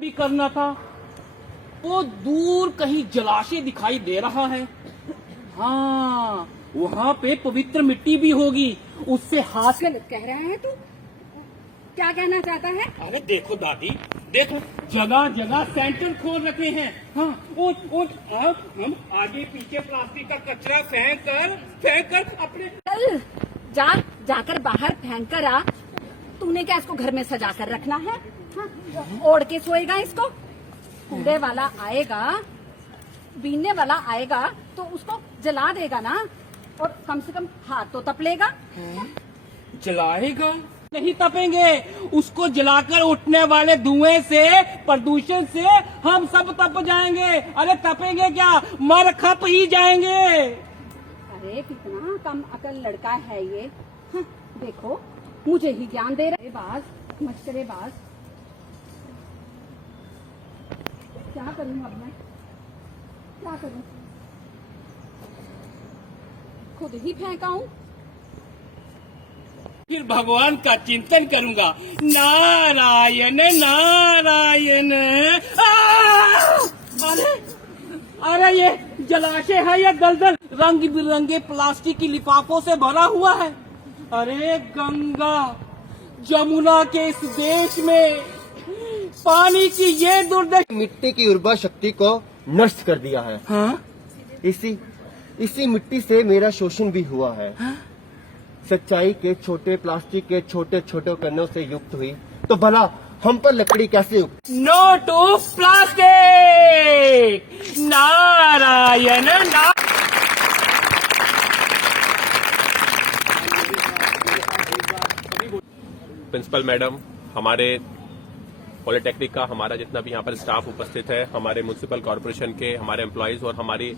भी करना था। वो दूर कहीं जलाशय दिखाई दे रहा है। हाँ, वहाँ पे पवित्र मिट्टी भी होगी, उससे हाथ। गलत कह रहा है तू। क्या कहना चाहता है? अरे देखो दादी, देखो जगह जगह सेंटर खोल रखे हैं। हाँ, और अब हम आगे पीछे प्लास्टिक का कचरा फेंक कर अपने चल जाकर बाहर फेंक कर आ। तूने क्या इसको घर में सजा कर रखना है? हाँ, ओढ़ के सोएगा इसको? कूड़े वाला आएगा, बीनने वाला आएगा तो उसको जला देगा ना, और कम से कम हाथ तो तप लेगा। जलाएगा? नहीं तपेंगे, उसको जलाकर उठने वाले धुएं से, प्रदूषण से हम सब तप जाएंगे। अरे तपेंगे क्या, मर खप ही जाएंगे। अरे कितना कम अकल लड़का है ये। हाँ, देखो मुझे ही ज्ञान दे रहा है। बाज मस्करेबाज, क्या करूं अब मैं, क्या करूं? खुद ही फेंकाऊं? फिर भगवान का चिंतन करूंगा। नारायण नारायण। अरे अरे ये जलाशय है या दलदल? रंग बिरंगे प्लास्टिक की लिफाफों से भरा हुआ है। अरे गंगा जमुना के इस देश में पानी की ये दुर्दशा। मिट्टी की उर्वर शक्ति को नष्ट कर दिया है। हाँ? इसी मिट्टी से मेरा शोषण भी हुआ है। हाँ? सच्चाई के छोटे प्लास्टिक के छोटे छोटे कणों से युक्त हुई तो भला हम पर लकड़ी कैसे युक्त? No to plastic. नारायण ना। प्रिंसिपल मैडम, हमारे पॉलिटेक्निक का हमारा जितना भी यहाँ पर स्टाफ उपस्थित है, हमारे म्युनिसिपल कॉर्पोरेशन के हमारे एम्प्लॉयज और हमारी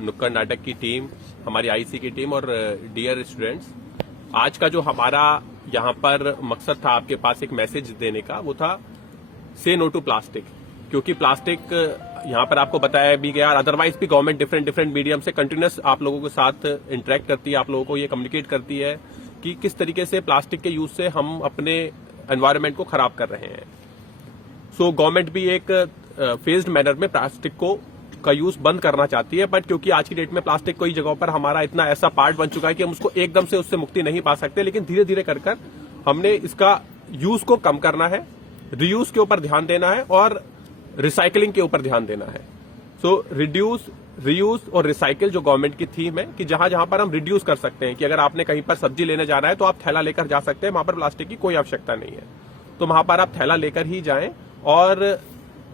नुक्कड़ नाटक की टीम, हमारी आईसी की टीम और डियर स्टूडेंट्स, आज का जो हमारा यहाँ पर मकसद था आपके पास एक मैसेज देने का, वो था से नो टू प्लास्टिक। क्योंकि प्लास्टिक यहाँ पर आपको बताया भी गया, अदरवाइज भी गवर्नमेंट डिफरेंट मीडियम से कंटिन्यूस आप लोगों के साथ इंटरेक्ट करती है, आप लोगों को ये कम्युनिकेट करती है कि किस तरीके से प्लास्टिक के यूज से हम अपने एनवायरनमेंट को खराब कर रहे हैं। सो गवर्नमेंट भी एक फेज्ड मैनर में प्लास्टिक का यूज बंद करना चाहती है, बट क्योंकि आज की डेट में प्लास्टिक कई जगहों पर हमारा इतना ऐसा पार्ट बन चुका है कि हम उसको एकदम से उससे मुक्ति नहीं पा सकते, लेकिन धीरे धीरे कर हमने इसका यूज को कम करना है, रीयूज के ऊपर ध्यान देना है और रिसाइकलिंग के ऊपर ध्यान देना है। सो रिड्यूस, रीयूज और रिसाइकिल जो गवर्नमेंट की थीम है कि जहां जहां पर हम रिड्यूस कर सकते हैं, कि अगर आपने कहीं पर सब्जी लेने जाना है तो आप थैला लेकर जा सकते हैं, वहां पर प्लास्टिक की कोई आवश्यकता नहीं है, तो वहां पर आप थैला लेकर ही जाएं और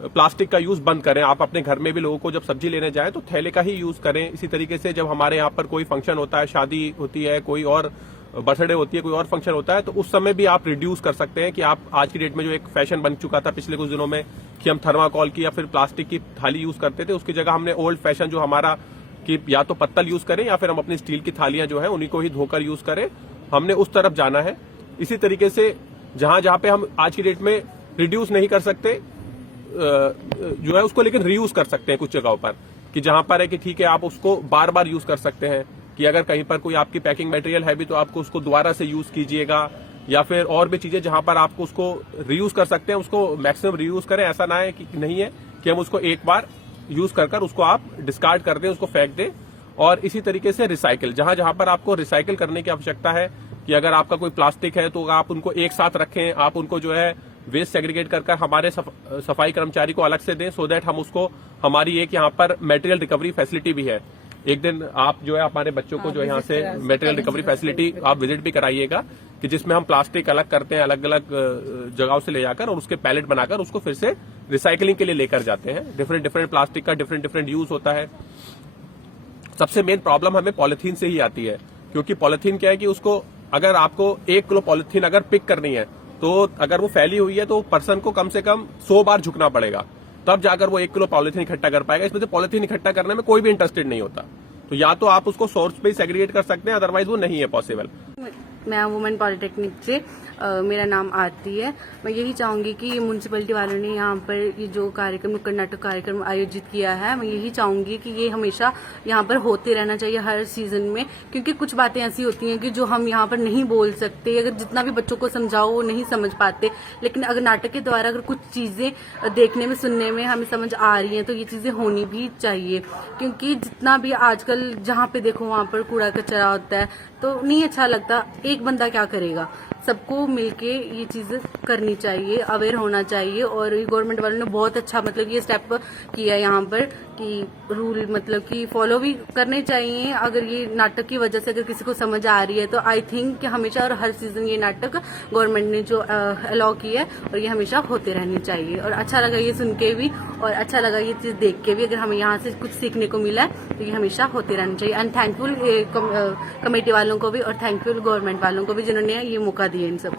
प्लास्टिक का यूज बंद करें। आप अपने घर में भी लोगों को जब सब्जी लेने जाएं तो थैले का ही यूज करें। इसी तरीके से जब हमारे यहाँ पर कोई फंक्शन होता है, शादी होती है, कोई और बर्थडे होती है, कोई और फंक्शन होता है, तो उस समय भी आप रिड्यूस कर सकते हैं। कि आप आज की डेट में जो एक फैशन बन चुका था पिछले कुछ दिनों में कि हम थर्माकोल की या फिर प्लास्टिक की थाली यूज करते थे, उसकी जगह हमने ओल्ड फैशन जो हमारा कि या तो पत्तल यूज करें या फिर हम अपनी स्टील की थालियां जो है उन्हीं को ही धोकर यूज करें, हमने उस तरफ जाना है। इसी तरीके से जहां जहां पे हम आज की डेट में रिड्यूस नहीं कर सकते जो है उसको लेकिन रीयूज कर सकते हैं कुछ जगहों पर, कि जहां पर है कि ठीक है आप उसको बार बार यूज कर सकते हैं, कि अगर कहीं पर कोई आपकी पैकिंग मटेरियल है भी तो आपको उसको दोबारा से यूज कीजिएगा, या फिर और भी चीजें जहां पर आपको उसको रीयूज कर सकते हैं उसको मैक्सिमम रीयूज करें। ऐसा ना है कि नहीं है कि हम उसको एक बार यूज कर उसको आप डिस्कार्ड कर दें, उसको फेंक दें। और इसी तरीके से रिसाइकिल, जहां जहां पर आपको रिसाइकिल करने की आवश्यकता है, कि अगर आपका कोई प्लास्टिक है तो आप उनको एक साथ रखें, आप उनको जो है वेस्ट सेग्रीगेट कर हमारे सफाई कर्मचारी को अलग से दें, सो दैट हम उसको, हमारी एक यहाँ पर मटेरियल रिकवरी फैसिलिटी भी है। एक दिन आप जो है हमारे बच्चों को जो है यहाँ से मटेरियल रिकवरी फैसिलिटी आप विजिट भी कराइएगा, कि जिसमें हम प्लास्टिक अलग करते हैं, अलग अलग जगहों से ले जाकर और उसके पैलेट बनाकर उसको फिर से रिसाइकलिंग के लिए लेकर जाते हैं। डिफरेंट प्लास्टिक का डिफरेंट यूज होता है। सबसे मेन प्रॉब्लम हमें पॉलिथीन से ही आती है, क्योंकि पॉलिथीन क्या है कि उसको अगर आपको 1 किलो पॉलिथीन अगर पिक करनी है तो अगर वो फैली हुई है तो पर्सन को कम से कम 100 बार झुकना पड़ेगा, तब जाकर वो 1 किलो पॉलिथीन इकट्ठा कर पाएगा। इसमें से पॉलिथीन इकट्ठा करने में कोई भी इंटरेस्टेड नहीं होता, तो या तो आप उसको सोर्स पे ही सेग्रीगेट कर सकते हैं, अदरवाइज वो नहीं है पॉसिबल। मैं वुमेन पॉलिटेक्निक से मेरा नाम आरती है। मैं यही चाहूंगी कि म्यूनसिपैलिटी वालों ने यहाँ पर ये जो कार्यक्रम नुक्कड़ नाटक कार्यक्रम आयोजित किया है, मैं यही चाहूंगी कि ये हमेशा यहाँ पर होते रहना चाहिए हर सीजन में, क्योंकि कुछ बातें ऐसी होती हैं कि जो हम यहाँ पर नहीं बोल सकते। अगर जितना भी बच्चों को समझाओ वो नहीं समझ पाते, लेकिन अगर नाटक के द्वारा अगर कुछ चीजें देखने में सुनने में हमें समझ आ रही हैं तो ये चीजें होनी भी चाहिए। क्योंकि जितना भी आजकल जहाँ पे देखो वहाँ पर कूड़ा कचरा होता है तो नहीं अच्छा लगता। एक बंदा क्या करेगा, सबको मिलके ये चीजें करनी चाहिए, अवेयर होना चाहिए। और गवर्नमेंट वालों ने बहुत अच्छा मतलब ये स्टेप किया यहाँ पर कि रूल मतलब कि फॉलो भी करने चाहिए। अगर ये नाटक की वजह से अगर किसी को समझ आ रही है तो आई थिंक कि हमेशा और हर सीजन ये नाटक गवर्नमेंट ने जो अलाउ किया है और ये हमेशा होते रहने चाहिए। और अच्छा लगा ये सुन के भी और अच्छा लगा ये चीज देख के भी। अगर हमें यहाँ से कुछ सीखने को मिला है तो ये हमेशा होते रहना चाहिए। एंड थैंकफुल कमेटी वालों को भी और थैंकफुल गवर्नमेंट वालों को भी जिन्होंने ये मौका दिया इन सब।